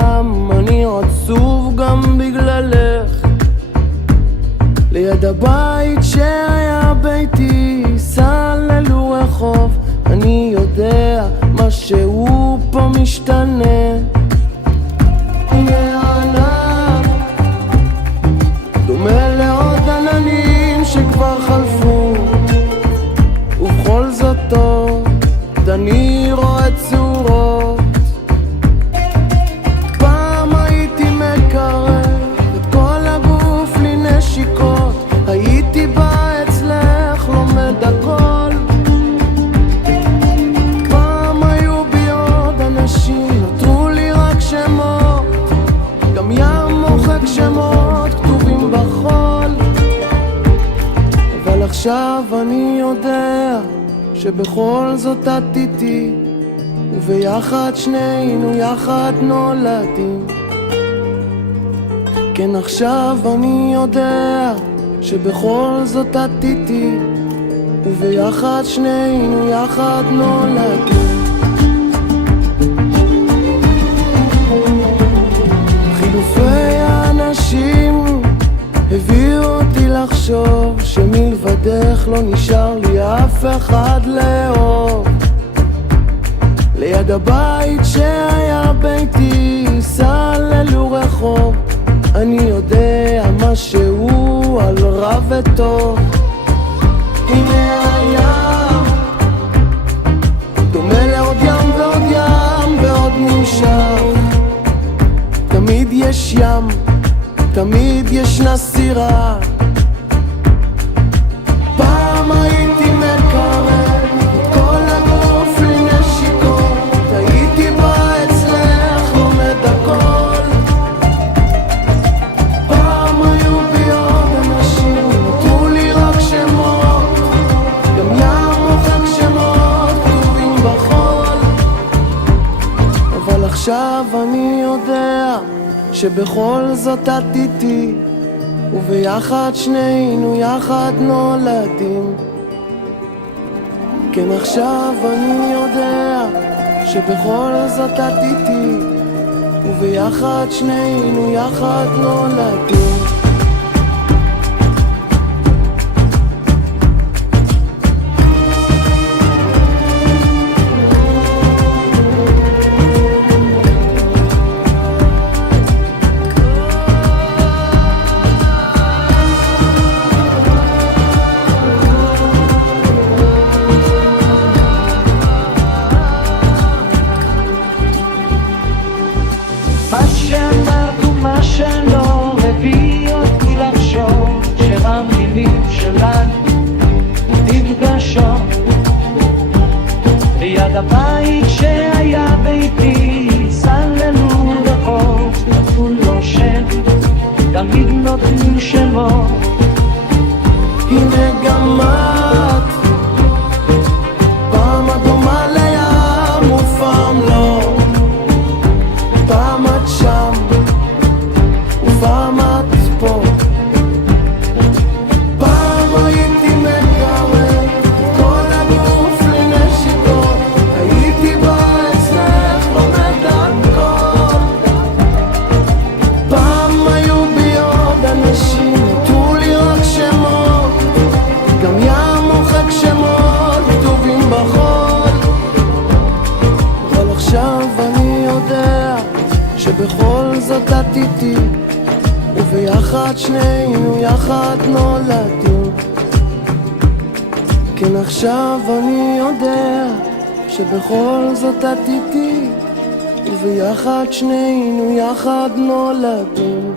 העולם, אני עצוב גם בגללך. ליד הבית שהיה ביתי סללו רחוב, אני יודע משהו פה משתנה. הנה ענן דומה לעוד עננים שכבר חלפו, ובכל זאת עוד אני רואה צורות. פעם הייתי מקרב את כל הגוף לי נשיקות, הייתי בא אצלך לומד הכל. פעם היו בי עוד אנשים, נותרו לי רק שמות, גם ים מוחק שמות כתובים בחול. אבל עכשיו אני יודע שבכל זאת את איתי, וביחד שנינו יחד נולדים. כן, עכשיו אני יודע שבכל זאת את איתי, וביחד שנינו יחד נולדים. חילופי האנשים הביאו אותי לחשוב שמלבדך לא נשאר לי אף אחד לאהוב. ליד הבית שהיה ביתי סללו רחוב, אני יודע משהו על רע וטוב. הנה הים דומה לעוד ים ועוד ים ועוד נמשך. תמיד יש ים, תמיד ישנה סירה. פעם הייתי מקרב את כל הגוף לי נשיקות, הייתי בא אצלך לומד הכל. פעם היו בי עוד אנשים, נותרו לי רק שמות, גם ים מוחק שמות כתובים בחול. אבל עכשיו אני יודע שבכל זאת את איתי, וביחד שנינו יחד נולדים. כן, עכשיו אני יודע שבכל זאת את איתי, וביחד שנינו יחד נולדים. מה שאמרת ומה שלא הביא אותי לחשוב שהמילים שלנו נפגשות. ליד הבית שהיה ביתי סללו רחוב, נתנו לו שם, תמיד נותנים שמות. הנה גם את, פעם את דומה לים ופעם לא, פעם את שם ופעם את פה. פעם הייתי מקרב את כל הגוף לי נשיקות, הייתי בא אצלך לומד הכל. פעם היו בי עוד אנשים, נותרו לי רק שמות, גם ים מוחק שמות כתובים בחול. אבל עכשיו אני יודע שבכל זאת את איתי, וביחד שנינו יחד נולדים. כן, עכשיו אני יודע שבכל זאת את איתי, וביחד שנינו יחד נולדים.